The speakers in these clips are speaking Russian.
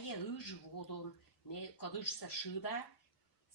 я ыж водон, не кадышса шыда,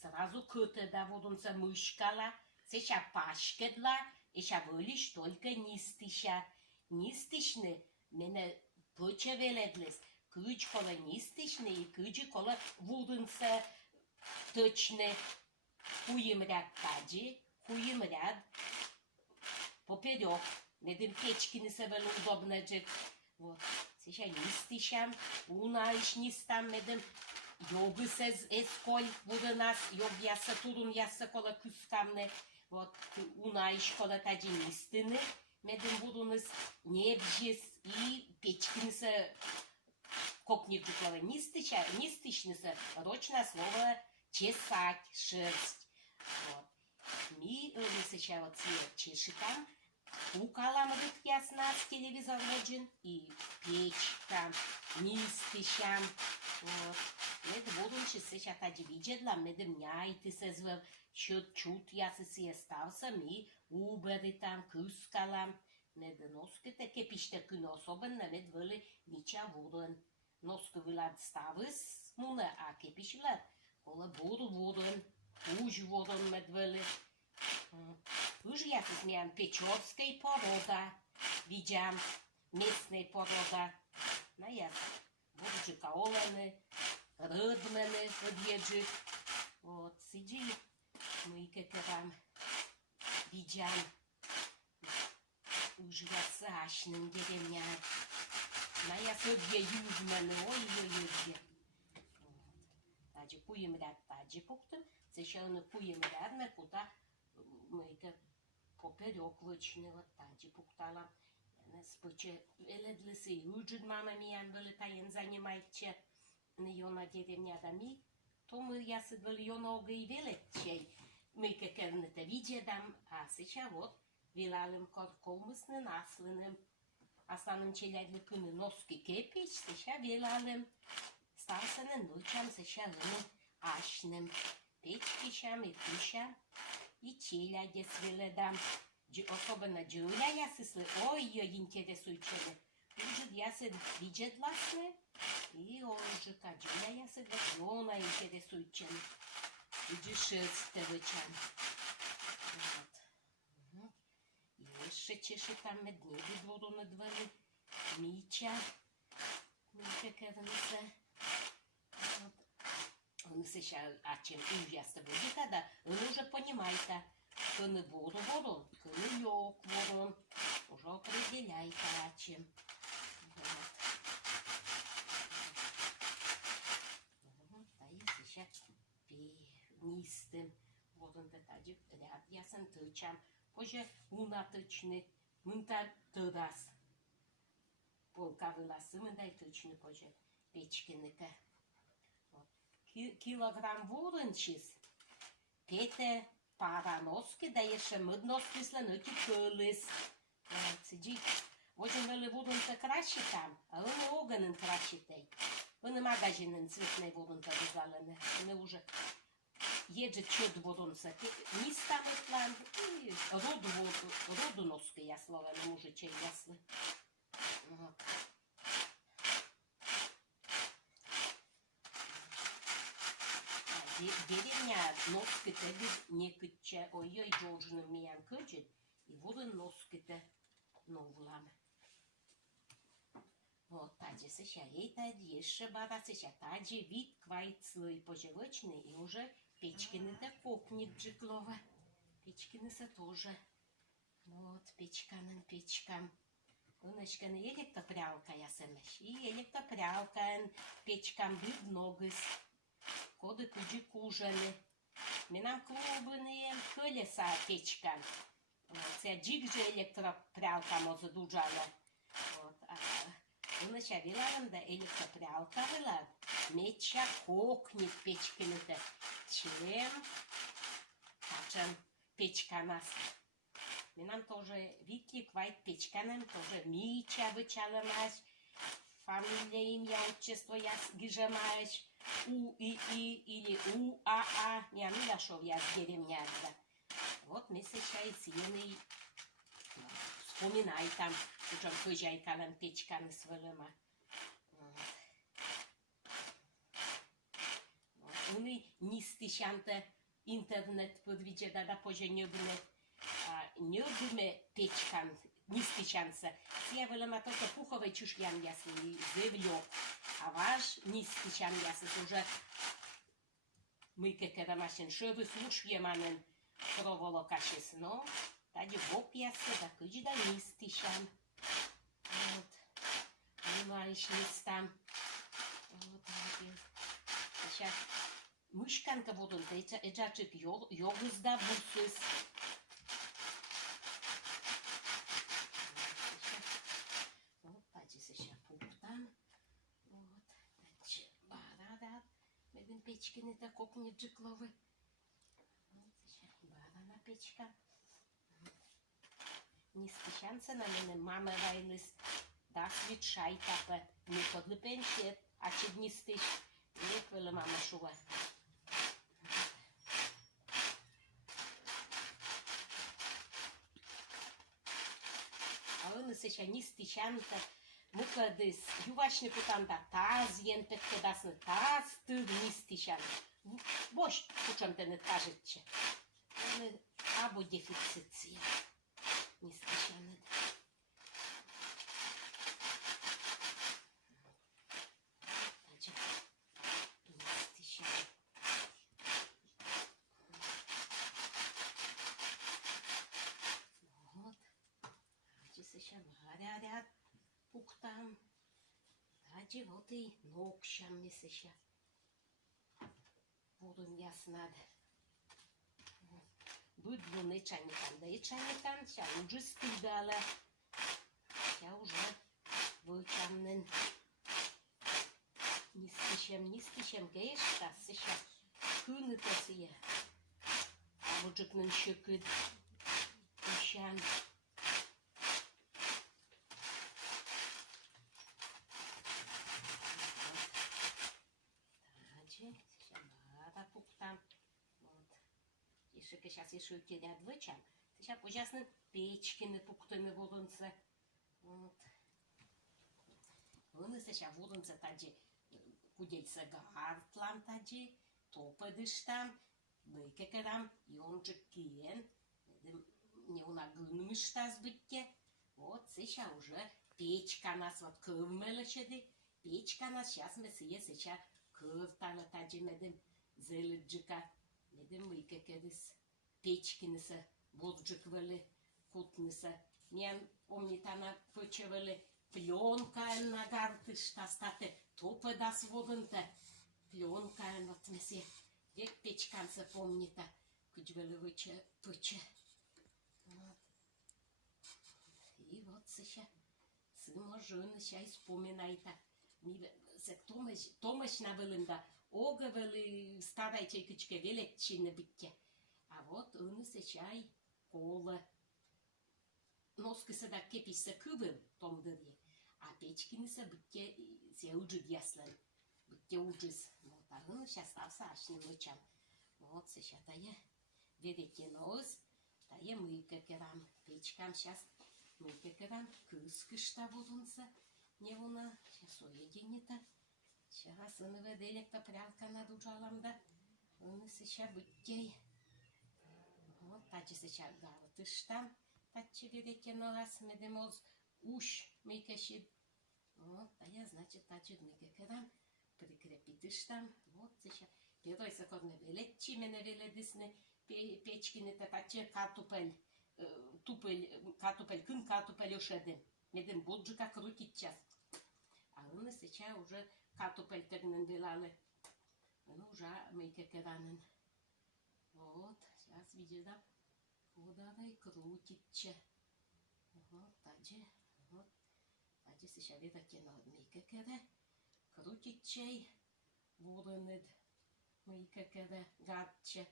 сразу кытыда водонса мышкала, сеша пашкедла, эша вылиш только нистиша. Нистишны, мене пыча веледлес, кыч кола нистишны и кычы кола водонса точно хуем ряд таджи, хуем ряд поперек. Медем печки не се вело удобно джек. Вот. Сега нистишам, унаиш нистам медем йогы се эсколь буде нас, йог яса турун яса кола кускамне. Вот. Унаиш кола таджи нистыны, медем будуныз небжес и печки не се кокнир джекова нистишны се рочное слово чесать, шерсть. Вот. Ми сега вот чешитам, кукала мрык ясна с телевизор воджин и печка, нистишам. Вот. Мед водун че сега таджи виджедла, медем няйти се звър, чут ясы си еставса, ми убери там, кускалам. Мед носките кепиште күн особен, на мед вали нича водун. Носку вилад ставыс муна, а кепиш вилад. Кола водун, уж водун мед вали. Уж я тут смеям печорской порода, видям местной порода. На я буду же каоланы, рыдмены, подъеджи. Вот, сиди, мы как-то видям. Уж я сашным деревня. На я собье южмены, ой-ой-ой. Таджи пуем ряд, таджи пуктым, зачем пуем ряд, меркута. Мăică poperioc văcină taji puctala ne spăce ele se ujud mama mi am băle ta în занимайче ne iona dеревня da mi to мы я се бăle iona ogăi vele cei măică kerne te видедам а сейчас вот вилалым колмысны наслыным астаным челядли пыны носки кепич сейчас вилалым старсаны ночам сейчас ашным печки шам и кушам и челяде свеледам. Особенно джуля я сыслы, ой-ой, интересуючены. Уже я се виджедласны, и уже каджуля я се двойно интересуючены. Уже шерсть вычан. Вот. И еще чеши там меднеги двору надвали. Мича. Мича кернися. Вот. Он сейчас, а чем ужасно будет, тогда он уже понимает, что не воду, что не лёг ворон, уже определяет, а чем. Вот. Вот, а и сейчас пенистым. Вот он таджи ряд ясен тычам, позже унатычный, мынта тырас. Полка выласы, мындай тычный позже печкиника. Килограмм вурынчис, пете параноски, да еще мъдноски сленъки кълис. Седи, водим вели вурынта краши там, а не огънен краши тей. Пъне магазинен цветне вурынта визалене, не уже еже чуд вурынца. Ниста метлан, и роду носки яслове, не може че ясли. Деревня носките не кыча, ой-ой, Джорджина миян кычет, и воды носките новлам. Вот, таджи сеща, ей таджи, еще бара сеща, таджи вид квайцлый пожевочный, и уже печкины-то кокнет джиклова. Печкины-то тоже. Вот, печкам. Уночканы электропрялка ясемеш, и электропрялка печкам бит ногыс. Коды куджи кужаны. Менам клубыны колеса печкан. Це джигже електропрялка може дуджана. Унача виларам да електропрялка вилар. Меча кокнет печкините. Чем качан печка нас. Менам тоже вики квайт печканем, тоже мича вычаламаш. Фамилия, имя, отчество я гижамаешь. У-И или У-А-А. Не амилашов я с деревняда. Вот мы сейчас сиены вспоминай там, учем хожайкалам печками свалема. Вони ністищанте интернет подвиджеда да поже нёбиме печкан ністищанце. Ция велема только пухове чушьян ясли зевлёк. А ваш ністищан ясли уже мыйке кедамашен шövы слушьеманен проволокашес, но тади бок ясы да кыч да ністищан. Вот. Понимаешь, листам. Вот так. Сейчас мышканка вот он, эджачик йогыз да бусыз. Вот, тади сейчас пуптам. Вот, тади барада. Медин печкины да кокнеджикловы. Вот, сейчас барана печка. Ністищанце на мене мама вайлис. Да свечай тапе. Не подли пенсиет, а чед ністиш. Як веле мама шува. А он сега ністищанка. Мукадис. Ювачни путанда таз ен петкедасны таз тыд ністищан. Бош пучамте не кажетче. Або дефицитция. Ністищани. Ряд пуктам. Таджи вот и нокшам месеша. Будем яснад. Быдло не чайникан, да и чайникан, ся уже стыдала. Ся уже вычамнен. Нистищем, гейшта, сеша. Кынıта сия. Авуджыкнын шыкыд. Ищан. Сейчас еще ряд вычам. Сейчас ужасно печки на пуктаны водонце. Вот. Вони сейчас водонце таджи кудельца гартлам таджи, топадыш там, быкекерам, йончик киен, не унагынмыш таз бытте. Вот сейчас уже печка нас вот кывмелышеди. Печка нас сейчас мы сейчас кывтала таджи медем зеледжика, медем быкекерис. Печкиниса, боджиквали, кутниса. Мен помнитана пычевали пленка на гартышта стате, топы да сводынта. Пленка вот месе. Дек печканца помнита, кучвали выче пыче. Вот. И вот сейчас сыма жена сейчас вспоминает. Томаш на вылында. Ога вели старай чайкичке велетчины битте. А вот он сейчас кола. Носкысы да кеписа кыбыл томдыри. А печкиниса битте се уджид яслан. Битте уджиз. Вот, а он сейчас стався ашни вычам. Вот сейчас тая верите нос. Тая мыйка керам. Печкам сейчас мыйка керам. Кыскышта водунса. Не вона. Сейчас уединета. Сейчас он веделекта прялка надужаламда. Он сейчас битте. Вот, таджи сейчас галтыштам. Тачи верите нос. Медемоз уж мейкашид. Вот, а я, значит, таджи мейка керам. Прикрепитыштам. Вот сейчас. Первой секунды велетчи мене веледисне. Печкине-то тачи картупель. Картупель, кын картупель ошедем. Медем боджика крутить час. А он сейчас уже картупель тернен белали. Ну, уже мейка керанен. Вот, сейчас видишь, да? Куда-то и крутится. Вот, таджи. Вот. Таджи сейчас видите, на мейка кера. Крутится. Воронет. Мейка кера. Гадче.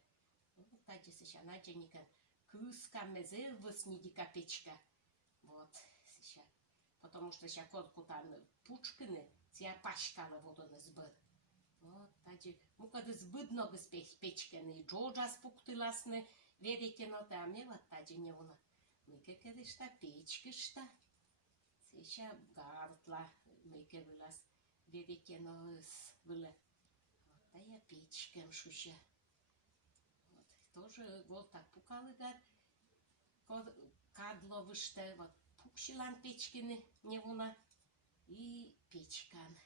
Вот, таджи сейчас надженика. Кыска мезе воснидика печка. Вот, сейчас. Потому что сейчас корку там пучкины. Ция пачкала водоны сбыр. Вот, таджи. Ну, когда сбыд много с печкины. Джоджа спуктыласны. Верите, но там не вот таджи не вона. Мейка керишта печкишта. Сейчас гартла. Мейка вылаз. Верите, но с было. Да я печкам шуще. Вот. Тоже вот так пукалы гад. Кадло выште. Вот пукшилан печкины не вона. И печкан.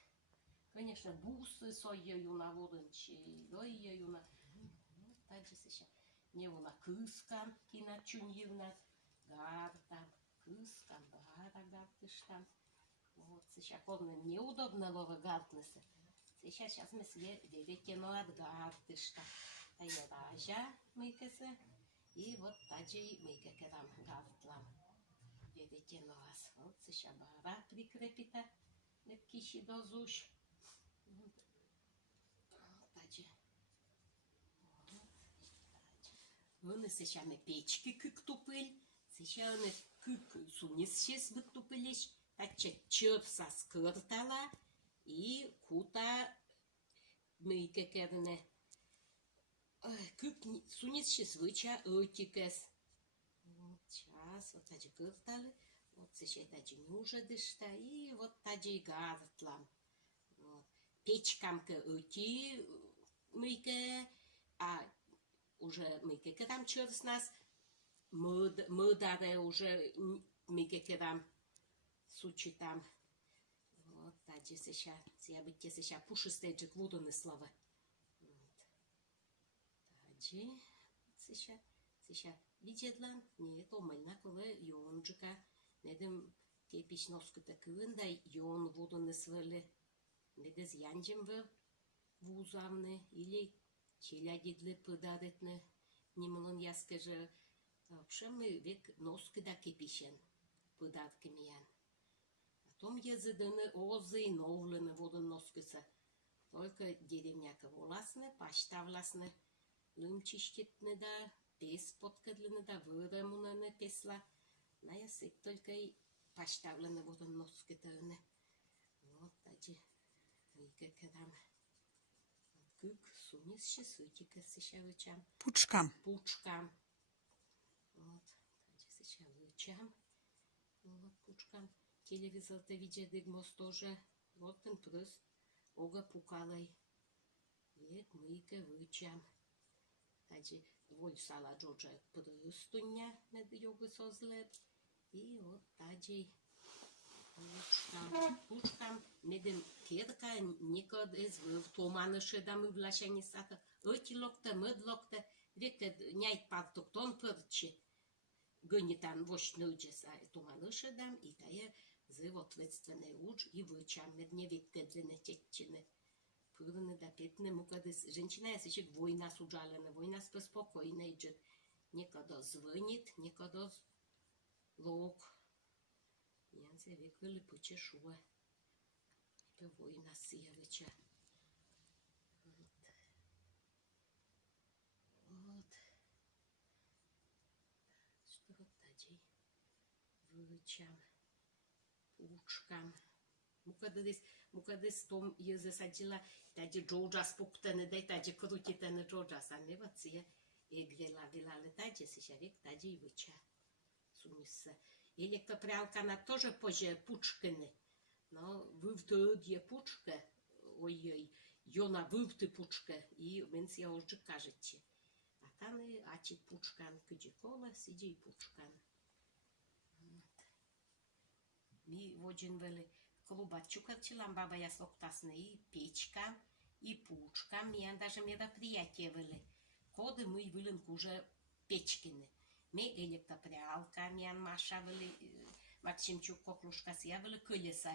Конечно, бусы сойею на водончи. Дойею на... Также сейчас. Не вона кыскан. Кина чуньевна. Гартам. Кыскан. Бара гартыштан. Вот сейчас он неудобно лова гартнеся. Сейчас мы себе верите от гартышта. А я ража мыкеся. И вот таджи мыкеке там гартлам. Верите нас. Вот сейчас бара прикрепита. Киши дозуш. Таджи. Вон сейчас мы печки кык тупыль. Сейчас мы кык сунис сейчас вытупылись. Тача чёрса скыртала. И кута мыкекерне. Кык сунис сейчас выча отикес. Вот сейчас вот таджи кыртали. Вот сейчас таджи мужа дышта. И вот таджи гартлам. Вот. Печкамка оти мыке. А уже мыкеке там чёрс нас. Мыдаре уже мыкеке там. Сучи там. Вот, таджи сейчас, я бы тебе сейчас пушистейджик воду неслава. Вот. Таджи, сейчас, видела? Нет, омельна, коли йонджика, недем кепич носку такую, да йон воду несвали. Недез янджем в узамне, или челядидле подаритне, немалон я скажу, вообще мы век носку да кепишен, подарками ян. Том языдыны озы и новлыны водын носкыса. Только деревняка воласны, пашта власны, лымчиштитны да, пес подкадлыны да, вырамуныны песла. На язык только и паштавлыны водын носкытыны. Вот, таджи, выкакадам. Кык сунисши сытика сейчас вычам. Пучкам. Пучкам. Вот, таджи сейчас вычам. Вот, пучкам. Телевизор-то видели мост тоже. Вот он прыст. Ога пукалай. Век мыйка вычам. Таджи воль сала джоджа прыстуня над йога созлеп. И вот таджи пучкам. Недем керка никод из в томаныше да мы влашани сата. Оти локта, мыд локта. Век няйт партуктон пырчи. Гынитан вошнуджеса томаныше дам и тая зыв ответственный уж и вычам медне веткедлины тетчины. Пырны да петны мукадыс. Женщина я сейчас война суджалена, война спокойно идет. Никогда звонит, никогда лог. Я се век вели почешува. Это война сиявича. Вот. Что вот таджи вычам. Пучкам. Мукадис том я засадила, таджи джоджас пуктаны, дай таджи крутитаны джоджас, а не вот все игрела вилали таджи, сейчас век таджи и выча. Сунисса. Электропрялка она тоже позже пучканы. Но вывтые пучка, ой-ой, йона вывты пучка, и менс я уже кажете. А там и ачит пучкан, кыджикола, сиди пучкан. Ми воджен вели клубачу карчилам, баба я слоктасны и печка, и пучка. Ми даже мероприятия вели. Коды мы вылен уже печкины. Ми электропрялка, ми Маша вели, Максимчук коклушка сия вели, колеса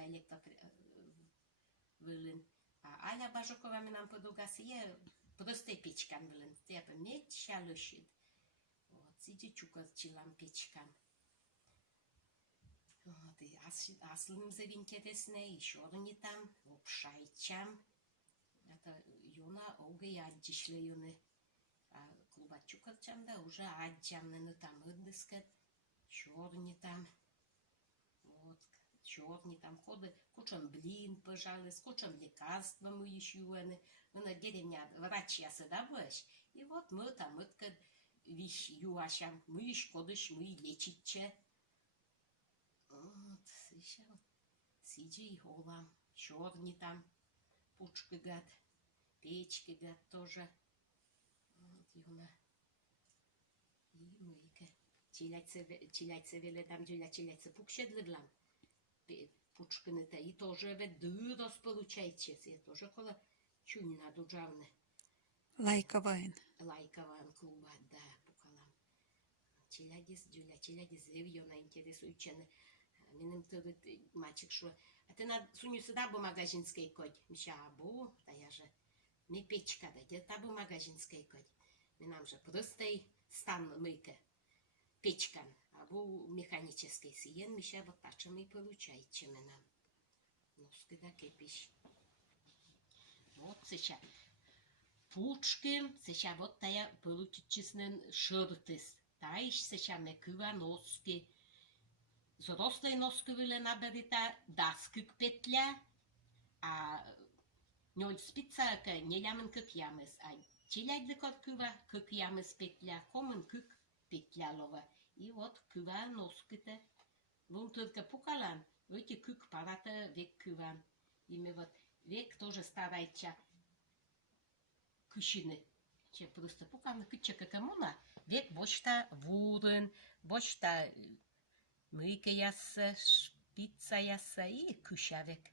вылен. А Аля Бажукова ми нам подруга сия, просто печкан вылен. Тепа медь шалушит. Вот, сиди чукарчилам печкам. Вот, и аслым завинтересне, еще не там, обшайчам. Это юна оги аддишле юны. А клубачукарчам да уже аддямны там ыдыскат. Чёрни там. Вот, чёрни там ходы. Кучам блин, пожалуйста, кучам лекарства мы еще юны. Мы на деревня врач я сюда будешь. И вот мы там это вещь юашам. Мы еще кодыш, мы лечиче. Вот, сейчас сиди и голам, чёрни там, пучка гад. печкега тоже. Вот юна. И мыйка. Чиляйца веледам, чиляйца пукшедлыглам. Пучканы-то и тоже ве дырос получается. Я тоже кола чунна дуджавны. Лайковайн. Лайкован клуба, да, пукалам. Чилядис, чилядис, зевьёна интересуючены. Минем тырыт мальчик шо. А ты на суню сюда бы магазинской кодь. Миша, абу, да я же. Ми печка, да, где табу магазинской кодь. Минам же простой стан мыка. Печкан. Абу механический сиен, Миша, вот так же мы получается минам. Носки да кипиш. Вот сейчас. Пучки, сейчас вот тая получичный шортис. Таиш сейчас не кыва носки. Взрослые носки вели наберита даскик петля, а ноль спицака не лямен как ямес, а чилядли кот кыва как ямес петля, комен как петля лова. И вот кыва носки-то. Вон только пукалан, эти кык парата век кыван. И мы вот век тоже старается кышины. Че просто пукан кыча какамуна, век бошта вурен, бошта мыка ясса, шпица ясса и кыша век.